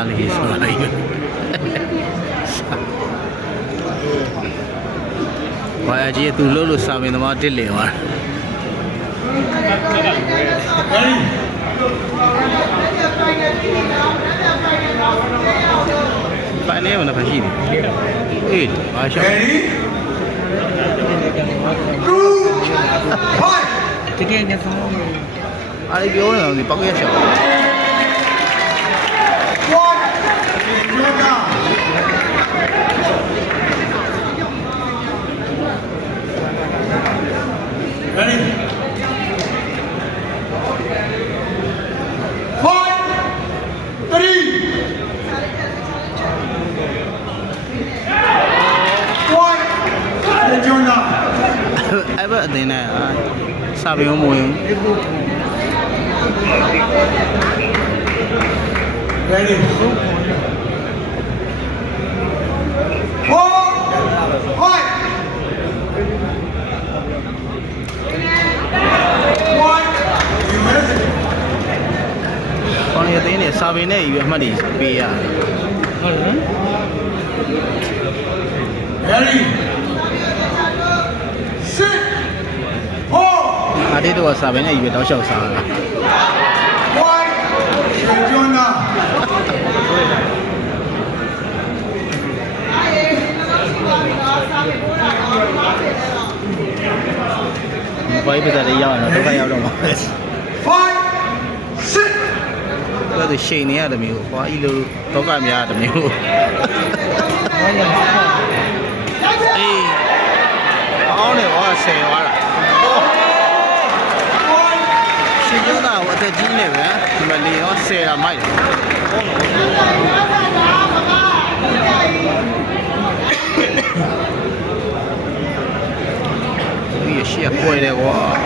စားလေးဆိုတာကြီးဘာအကြီးသူလို့လို့စာပင်သမားတစ်လင်သွားဖိုင်နေမလားဖရှိတယ်အေးဘာရှောက်တကယ်နဲ့ဆောင်းအားပြောနေတယ်ပောက်ရရှောက်Ready? 5, 3, 1. Let's join up. အဲ့ဘက်အတင်းနဲ့စာပေမဝင် Ready? 4, 5. ။ခေါင်းရသေးနဲ့စာပေနဲ့ယူအမှတ်တွေပေးရတယ်။ဟုတ်တယ်။ Ready? 6, 4. အားတေးတော့စာပေနဲ့ယူတောက်လျှောက်စားတာ Why? Join up. ။ဘာပဲတဲ့ရောက်ရင်တော့ရောက်တော့မှာ 5, 6. ။ဒါဆိုရှိန်နေရတယ်မျိုး။ဘာဤလိုတော့ကများတယ်မျိုး။အေးအောင်းနေဟောဆယ်သွားတာ။ရှင်ကျတော့အသက်ကြီးနေပဲ။ဒီမှာလေရောဆယ်တာမိုက်တယ်။ဒီရှေ့ကွယ်တယ်ကွာ။